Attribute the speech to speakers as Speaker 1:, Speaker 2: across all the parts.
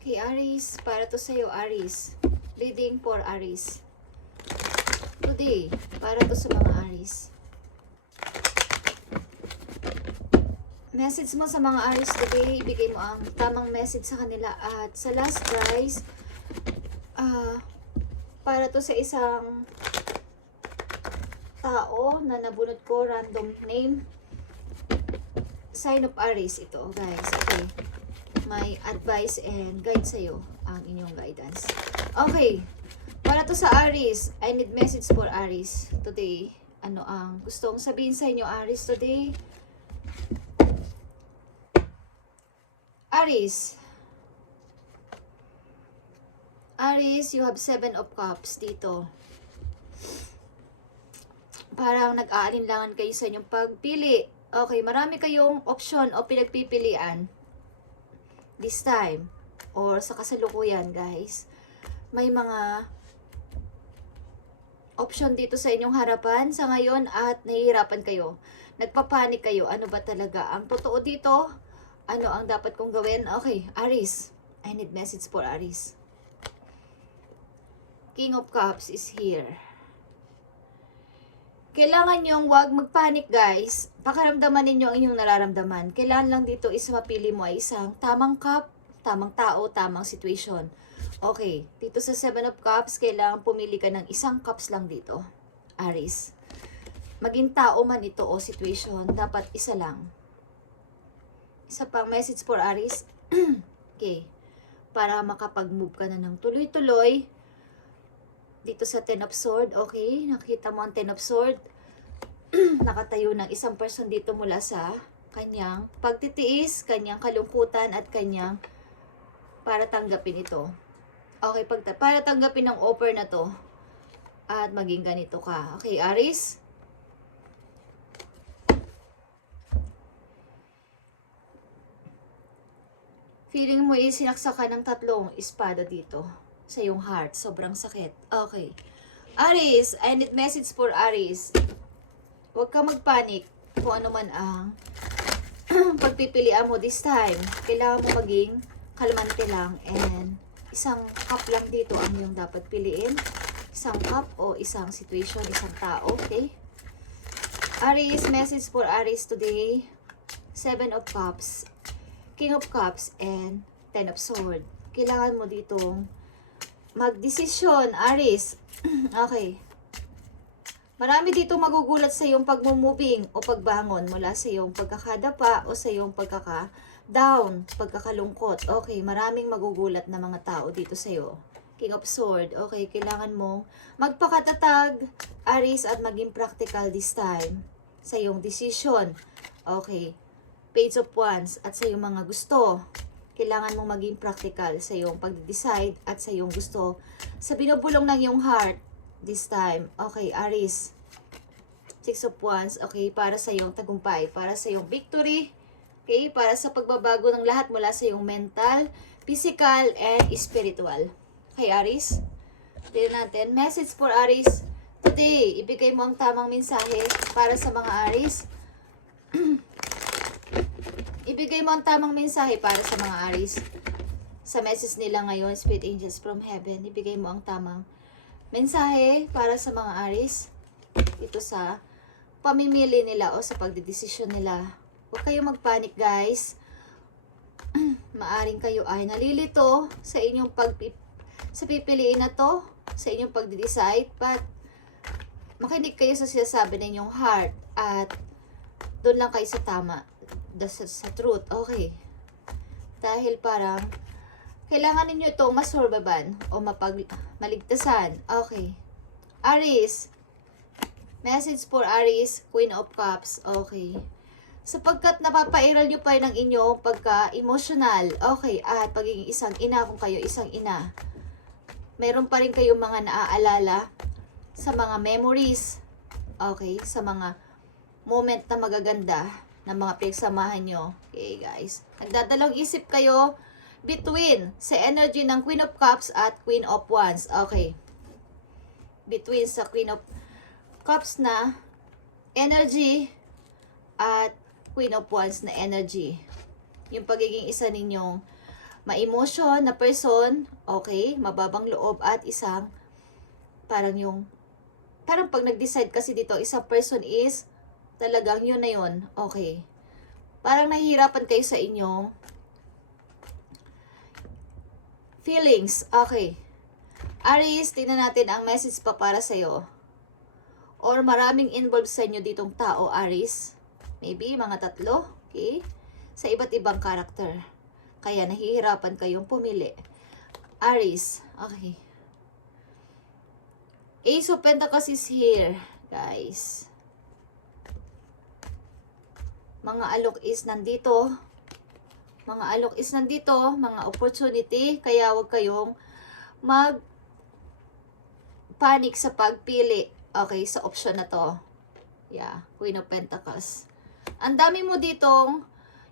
Speaker 1: Kay Aris, para to sa'yo, Aris. Reading for Aris. Today, para to sa mga Aris. Message mo sa mga Aris today, ibigay mo ang tamang message sa kanila. At sa last prize, ah, para to sa isang tao na nabunot ko, random name. Sign of Aries ito, guys. Okay. My advice and guide sa'yo ang inyong guidance. Okay. Para to sa Aries, I need message for Aries today. Ano ang gustong sabihin sa inyo, Aries, today? Aries. Aries, you have seven of cups dito. Parang nag-aalinlangan kayo sa inyong pagpili. Okay, marami kayong option o pinagpipilian this time or sa kasalukuyan, guys. May mga option dito sa inyong harapan sa ngayon at nahihirapan kayo. Nagpapanik kayo. Ano ba talaga? Ang totoo dito, ano ang dapat kong gawin? Okay, Aris. I need message for Aris. King of Cups is here. Kailangan nyong wag magpanik guys. Pakaramdaman ninyo ang inyong nararamdaman. Kailangan lang dito is mapili mo ay isang tamang cup, tamang tao, tamang situation. Okay, dito sa Seven of Cups, kailangan pumili ka ng isang cups lang dito. Aris. Maging tao man ito o situation, dapat isa lang. Isa pang message for Aris. okay. Para makapag-move ka na ng tuloy-tuloy. Dito sa Ten of Sword, okay. Nakita mo ang Ten of Sword. Nakatayo ng isang person dito mula sa kanyang pagtitiis, kanyang kalungkutan at kanyang para tanggapin ito. Okay, pag, para tanggapin ang offer na to at maging ganito ka. Okay, Aris? Feeling mo is sinaksak ka ng tatlong espada dito sa iyong heart. Sobrang sakit. Okay. Aris, I need message for Aris. Huwag ka magpanik kung ano man ang pagpipilian mo this time. Kailangan mo maging kalmante lang and isang cup lang dito ang yung dapat piliin. Isang cup o isang situation, isang tao, okay? Aris, message for Aris today. Seven of Cups, King of Cups, and Ten of Sword. Kailangan mo ditong magdesisyon, Aris. okay. Marami dito magugulat sa iyong pagmumubing o pagbangon mula sa iyong pagkakadapa o sa iyong pagkaka-down, pagkakalungkot. Okay, maraming magugulat na mga tao dito sa iyo. King of Sword. Okay, kailangan mong magpakatatag, Aris, at maging practical this time sa iyong decision. Okay. Page of Wands at sa iyong mga gusto. Kailangan mong maging practical sa iyong pag-decide at sa iyong gusto. Sa binubulong ng iyong heart this time. Okay, Aris. Six of Wands. Okay, para sa iyong tagumpay. Para sa iyong victory. Okay, para sa pagbabago ng lahat mula sa iyong mental, physical, and spiritual. Okay, Aris. Tignan natin. Message for Aris. Today, ibigay mo ang tamang mensahe para sa mga Aris. ibigay mo ang tamang mensahe para sa mga Aris. Sa message nila ngayon, Spirit Angels from Heaven, ibigay mo ang tamang mensahe para sa mga Aris. Ito sa pamimili nila o sa pagdedesisyon nila. Huwag kayong magpanik guys. Maaring kayo ay nalilito sa inyong pagpip sa pipiliin na to, sa inyong pagde-decide, but makinig kayo sa sinasabi ng inyong heart at doon lang kayo sa tama, the, sa, truth, okay. Dahil parang kailangan ninyo itong masorbaban o mapag, maligtasan, okay. Aris, message for Aris, Queen of Cups, okay. Sapagkat napapairal nyo pa ng inyong pagka-emotional, okay, at pagiging isang ina kung kayo isang ina meron pa rin kayong mga naaalala sa mga memories, okay, sa mga moment na magaganda na mga pinagsamahan nyo. Okay, guys. Nagdadalawang isip kayo between sa energy ng Queen of Cups at Queen of Wands. Okay. Between sa Queen of Cups na energy at Queen of Wands na energy. Yung pagiging isa ninyong ma-emotion na person, okay, mababang loob at isang parang yung parang pag nag-decide kasi dito, isang person is talagang yun na yun, okay. Parang nahihirapan kayo sa inyong feelings, okay. Aries, tingnan natin ang message pa para sa'yo. Or maraming involved sa inyo ditong tao, Aries. Maybe mga tatlo, okay? Sa iba't ibang karakter. Kaya nahihirapan kayong pumili. Aries, okay. Ace of Pentacles is here, guys. Mga alok is nandito. Mga alok is nandito, mga opportunity, kaya wag kayong mag panic sa pagpili. Okay, sa option na to. Yeah, Queen of Pentacles. Ang dami mo ditong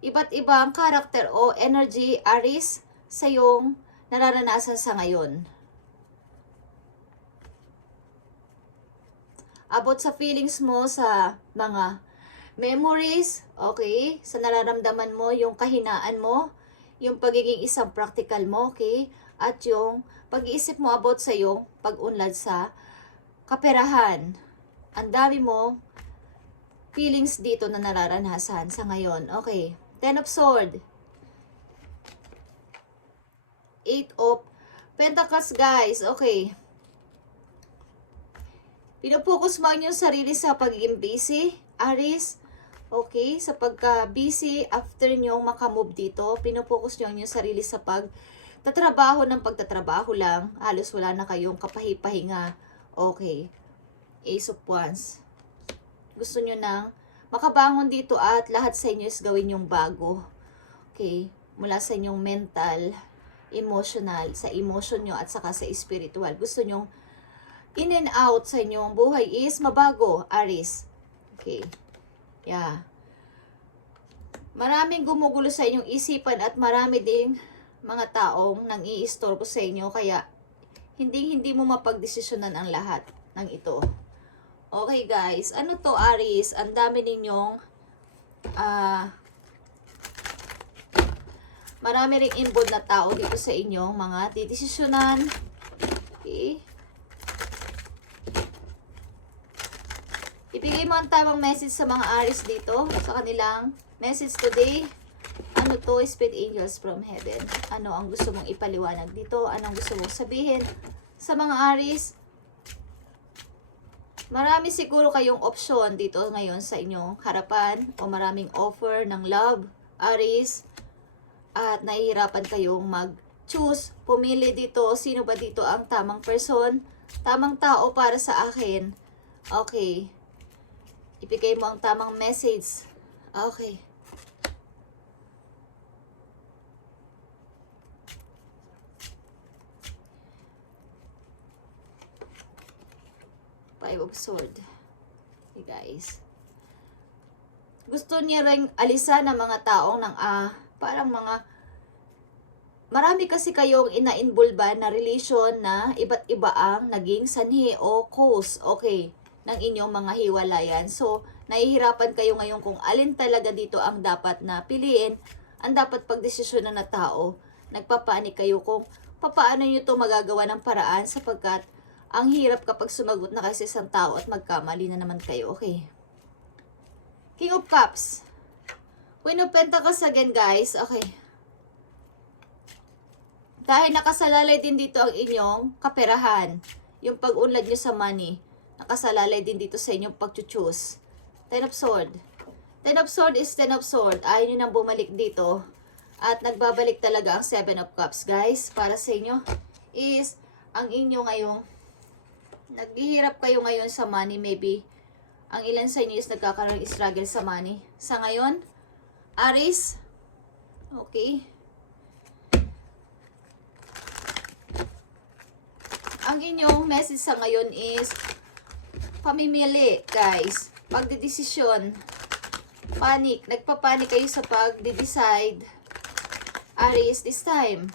Speaker 1: iba't ibang karakter o energy, Aries, sa yung nararanasan sa ngayon. About sa feelings mo sa mga memories, okay? Sa nararamdaman mo, yung kahinaan mo, yung pagiging isang practical mo, okay? At yung pag-iisip mo about sa yung pag-unlad sa kaperahan. Ang dami mo feelings dito na nararanasan sa ngayon. Okay. Ten of Sword. Eight of Pentacles, guys. Okay. Pinupokus mo ang iyong sarili sa pagiging busy. Aris, okay, sa pagka-busy, after nyo makamove dito, pinupokus nyo ang iyong sarili sa pag tatrabaho ng pagtatrabaho lang. Halos wala na kayong kapahipahinga. Okay. Ace of Wands. Gusto nyo nang makabangon dito at lahat sa inyo is gawin yung bago. Okay? Mula sa inyong mental, emotional, sa emotion nyo at saka sa spiritual. Gusto nyo in and out sa inyong buhay is mabago, Aris. Okay. Yeah. Maraming gumugulo sa inyong isipan at marami ding mga taong nang iistorbo sa inyo kaya hindi hindi mo mapagdesisyonan ang lahat ng ito. Okay guys, ano to Aris? Ang dami ninyong ah marami ring involved na tao dito sa inyong mga didesisyonan. Okay. Ibigay mo ang tamang message sa mga Aris dito sa kanilang message today. Ano to, Spirit Angels from Heaven? Ano ang gusto mong ipaliwanag dito? Anong gusto mong sabihin sa mga Aris? Marami siguro kayong option dito ngayon sa inyong harapan o maraming offer ng love, Aris. At nahihirapan kayong mag-choose, pumili dito, sino ba dito ang tamang person, tamang tao para sa akin. Okay. Ibigay mo ang tamang message. Okay. Five of Sword. Okay, guys. Gusto niya ring alisan ng mga taong ng ah, parang mga Marami kasi kayong ina-involve na relation na iba't iba ang naging sanhi o cause, okay, ng inyong mga hiwalayan. So, nahihirapan kayo ngayon kung alin talaga dito ang dapat na piliin, ang dapat pagdesisyonan na tao. Nagpapanik kayo kung papaano nyo to magagawa ng paraan sapagkat ang hirap kapag sumagot na kasi isang tao at magkamali na naman kayo, okay? King of Cups. Queen of Pentacles again, guys. Okay. Dahil nakasalalay din dito ang inyong kaperahan. Yung pag-unlad nyo sa money. Nakasalalay din dito sa inyong pag-choose. Ten of Sword. Ten of Sword is Ten of Sword. Ayaw nyo nang bumalik dito. At nagbabalik talaga ang Seven of Cups, guys. Para sa inyo is ang inyo ngayong naghihirap kayo ngayon sa money. Maybe ang ilan sa inyo is nagkakaroon struggle sa money. Sa ngayon, Aris, okay, ang inyong message sa ngayon is pamimili, guys. Pagdedesisyon. Panic. Nagpapanik kayo sa pagde-decide. Aries, this time.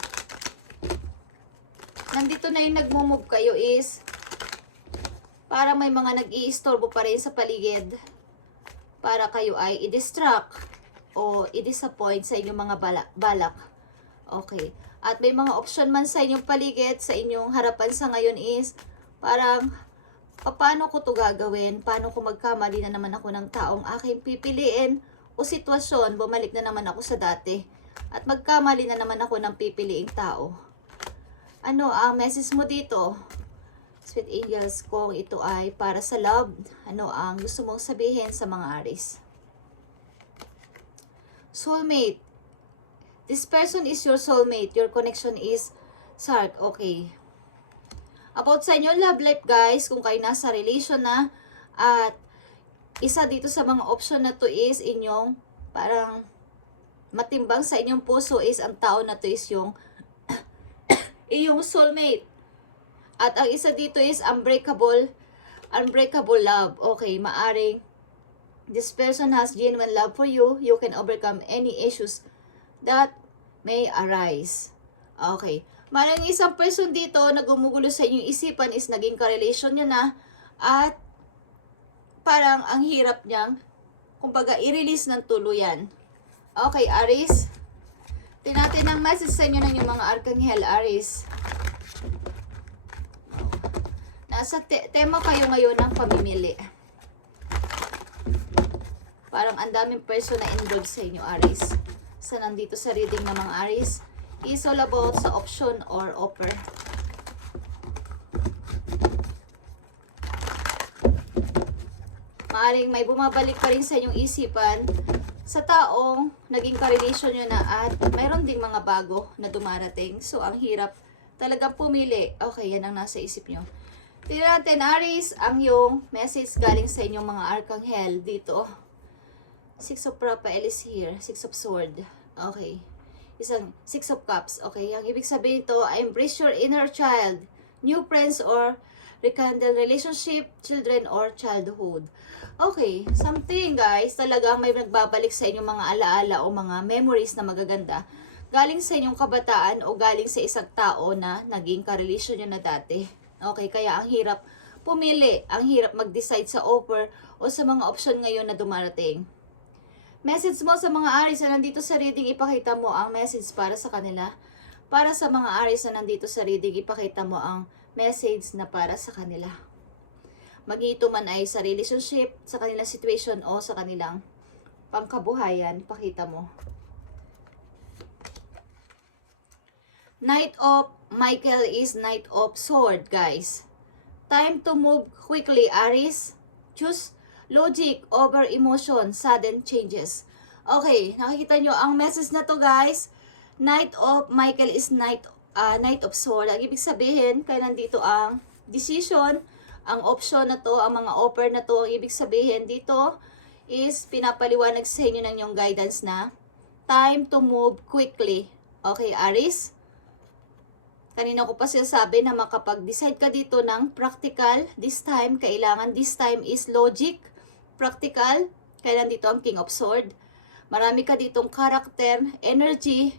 Speaker 1: Nandito na yung nagmumove kayo is parang may mga nag-iistorbo pa rin sa paligid para kayo ay i-distract o i-disappoint sa inyong mga balak. Okay. At may mga option man sa inyong paligid, sa inyong harapan sa ngayon is, parang, paano ko to gagawin? Paano ko magkamali na naman ako ng taong aking pipiliin? O sitwasyon, bumalik na naman ako sa dati. At magkamali na naman ako ng pipiliing tao. Ano ang message mo dito? Sweet Angels, kung ito ay para sa love, ano ang gusto mong sabihin sa mga Aris? Soulmate. This person is your soulmate. Your connection is Sark. Okay. About sa inyo love life, guys, kung kayo nasa relation na, at isa dito sa mga option na to is inyong parang matimbang sa inyong puso is ang tao na to is yung iyong soulmate. At ang isa dito is unbreakable, unbreakable love. Okay, maaring this person has genuine love for you. You can overcome any issues that may arise. Okay. Maring isang person dito na gumugulo sa inyong isipan is naging ka-relation nyo na at parang ang hirap niyang kumbaga i-release ng tuluyan. Okay, Aris. Tinatin ang message sa inyo ng yung mga Arkanghel, Aris. Nasa te- tema kayo ngayon ng pamimili. Parang ang daming person na involved sa inyo, Aris. Sa nandito sa reading ng mga Aris, is all about sa option or offer. Maaring may bumabalik pa rin sa inyong isipan sa taong naging ka-relation nyo na at mayroon ding mga bago na dumarating. So, ang hirap talagang pumili. Okay, yan ang nasa isip nyo. Tingnan natin, Aris, ang yung message galing sa inyong mga arkanghel dito. Six of Raphael is here. Six of Sword. Okay. Isang Six of Cups. Okay. Ang ibig sabihin ito, embrace your inner child. New friends or rekindle relationship, children or childhood. Okay. Something guys, talagang may nagbabalik sa inyong mga alaala o mga memories na magaganda. Galing sa inyong kabataan o galing sa isang tao na naging karelasyon nyo na dati. Okay, kaya ang hirap pumili, ang hirap mag-decide sa offer o sa mga option ngayon na dumarating. Message mo sa mga aris na nandito sa reading, ipakita mo ang message para sa kanila. Para sa mga aris na nandito sa reading, ipakita mo ang message na para sa kanila. Maging ito man ay sa relationship, sa kanilang situation o sa kanilang pangkabuhayan, pakita mo. Knight of Michael is Knight of Sword, guys. Time to move quickly, Aris. Choose logic over emotion, sudden changes. Okay, nakikita nyo ang message na to, guys. Knight of Michael is Knight, uh, Knight of Sword. Ang ibig sabihin, kaya nandito ang decision, ang option na to, ang mga offer na to. Ang ibig sabihin dito is pinapaliwanag sa inyo ng yung guidance na time to move quickly. Okay, Aris? Kanina ko pa sinasabi na makapag-decide ka dito ng practical. This time, kailangan this time is logic, practical. Kailan dito ang King of Sword. Marami ka ditong character, energy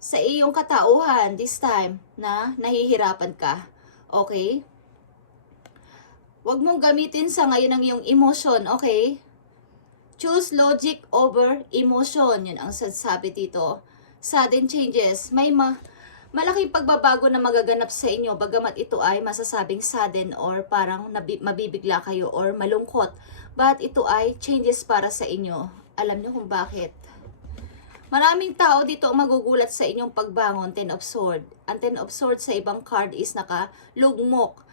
Speaker 1: sa iyong katauhan this time na nahihirapan ka. Okay? Huwag mong gamitin sa ngayon ang iyong emotion, okay? Choose logic over emotion. Yun ang sasabi dito. Sudden changes. May ma malaking pagbabago na magaganap sa inyo bagamat ito ay masasabing sudden or parang mabibigla kayo or malungkot. But ito ay changes para sa inyo. Alam niyo kung bakit. Maraming tao dito ang magugulat sa inyong pagbangon, Ten of Sword. Ang Ten of Sword sa ibang card is nakalugmok.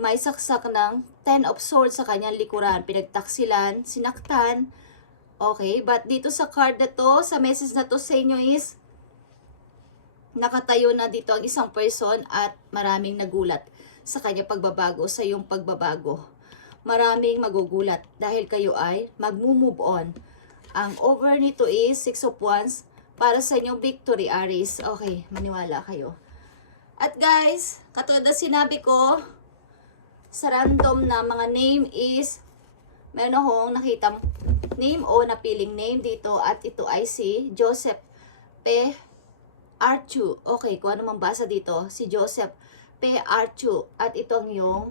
Speaker 1: May saksak ng Ten of Swords sa kanyang likuran. Pinagtaksilan, sinaktan. Okay, but dito sa card na to, sa message na to sa inyo is nakatayo na dito ang isang person at maraming nagulat sa kanya pagbabago, sa iyong pagbabago. Maraming magugulat dahil kayo ay magmo-move on. Ang over nito is 6 of Wands para sa inyong victory, Aries. Okay, maniwala kayo. At guys, katulad na sinabi ko, sa random na mga name is, meron akong nakita name o napiling name dito at ito ay si Joseph P. Archu. Okay, kung ano mang basa dito, si Joseph P. Archu. At ito ang yung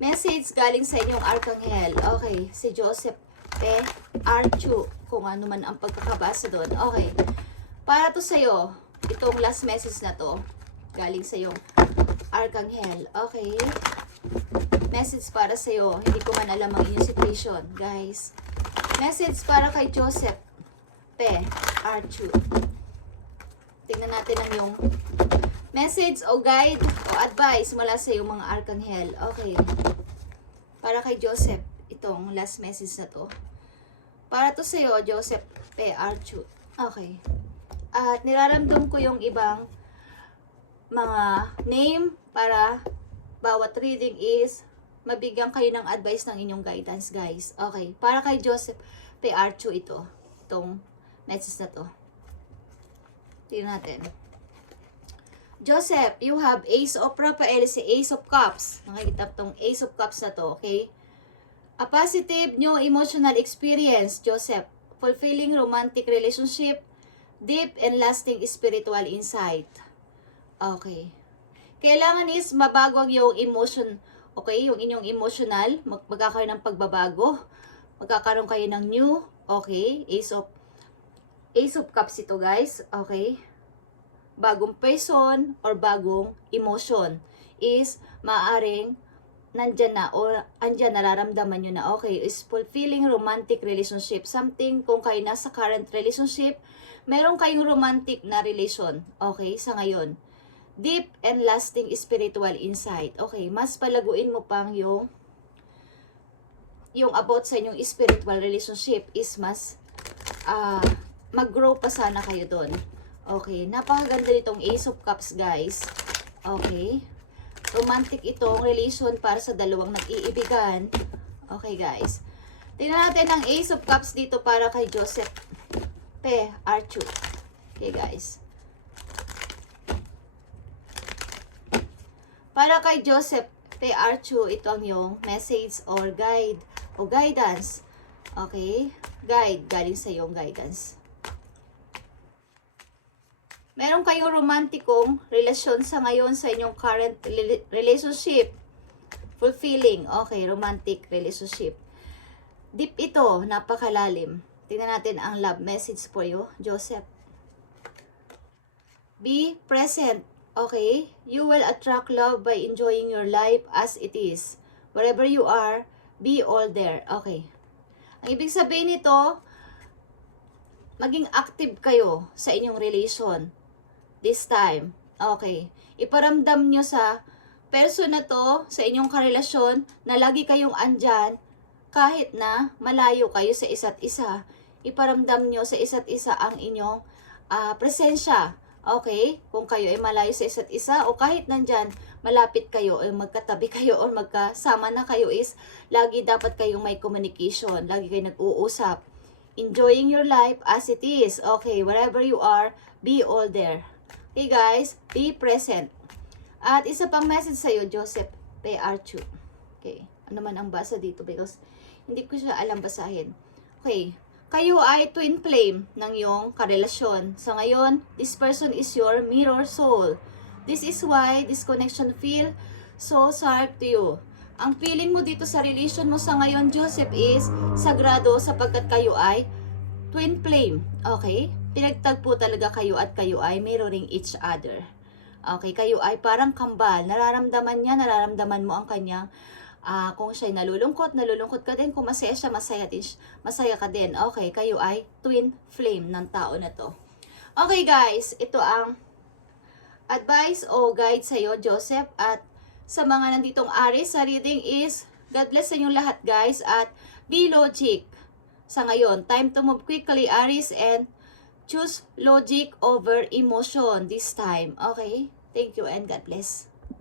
Speaker 1: message galing sa inyong Arkanghel. Okay, si Joseph P. Archu. Kung ano man ang pagkakabasa doon. Okay, para to sa'yo. itong last message na to, galing sa yung Archangel. Okay? Message para sa iyo. Hindi ko man alam ang inyong situation, guys. Message para kay Joseph P. Archu. Tingnan natin ang yung message o guide o advice mula sa iyo mga Archangel. Okay. Para kay Joseph, itong last message na to. Para to sa iyo, Joseph P. Archu. Okay. At niraramdam ko yung ibang mga name para bawat reading is mabigyan kayo ng advice ng inyong guidance, guys. Okay. Para kay Joseph P. Archu ito. Itong message na to. Tingnan natin. Joseph, you have Ace of Rafael, si Ace of Cups. Nakikita tong Ace of Cups na to, okay? A positive new emotional experience, Joseph. Fulfilling romantic relationship, deep and lasting spiritual insight. Okay. Kailangan is mabago ang iyong emotion, okay? Yung inyong emotional, mag magkakaroon ng pagbabago. Magkakaroon kayo ng new, okay? Ace of Ace of Cups ito, guys. Okay? Bagong person or bagong emotion is maaring nandyan na o andyan nararamdaman nyo na. Okay is fulfilling romantic relationship. Something kung kayo nasa current relationship meron kayong romantic na relation. Okay sa ngayon. Deep and lasting spiritual insight. Okay mas palaguin mo pang yung yung about sa inyong spiritual relationship is mas ah mag-grow pa sana kayo doon okay napakaganda nitong ace of cups guys okay romantic itong relation para sa dalawang nag-iibigan. Okay, guys. Tingnan natin ang Ace of Cups dito para kay Joseph P. Archu. Okay, guys. Para kay Joseph P. Archu, ito ang yung message or guide o guidance. Okay? Guide, galing sa yung guidance. Meron kayong romantikong relasyon sa ngayon sa inyong current rela- relationship. Fulfilling. Okay, romantic relationship. Deep ito, napakalalim. Tingnan natin ang love message for you, Joseph. Be present. Okay? You will attract love by enjoying your life as it is. Wherever you are, be all there. Okay. Ang ibig sabihin nito, maging active kayo sa inyong relation this time. Okay. Iparamdam nyo sa person na to, sa inyong karelasyon, na lagi kayong andyan, kahit na malayo kayo sa isa't isa. Iparamdam nyo sa isa't isa ang inyong ah, presensya. Okay? Kung kayo ay malayo sa isa't isa o kahit nandyan, malapit kayo o magkatabi kayo o magkasama na kayo is lagi dapat kayong may communication. Lagi kayo nag-uusap. Enjoying your life as it is. Okay, wherever you are, be all there. Okay guys, be present. At isa pang message sa'yo, Joseph P. Archu. Okay, ano man ang basa dito because hindi ko siya alam basahin. Okay, kayo ay twin flame ng iyong karelasyon. Sa ngayon, this person is your mirror soul. This is why this connection feel so sharp to you. Ang feeling mo dito sa relation mo sa ngayon, Joseph, is sagrado sapagkat kayo ay twin flame. Okay? Pinagtagpo talaga kayo at kayo ay mirroring each other. Okay, kayo ay parang kambal. Nararamdaman niya, nararamdaman mo ang kanyang ah kung siya'y nalulungkot, nalulungkot ka din. Kung masaya siya, masaya, din, siya- masaya ka din. Okay, kayo ay twin flame ng tao na to. Okay guys, ito ang advice o guide sa iyo, Joseph. At sa mga nanditong Aris, sa reading is, God bless sa inyong lahat guys. At be logic sa ngayon. Time to move quickly, Aris, and choose logic over emotion this time. Okay? Thank you and God bless.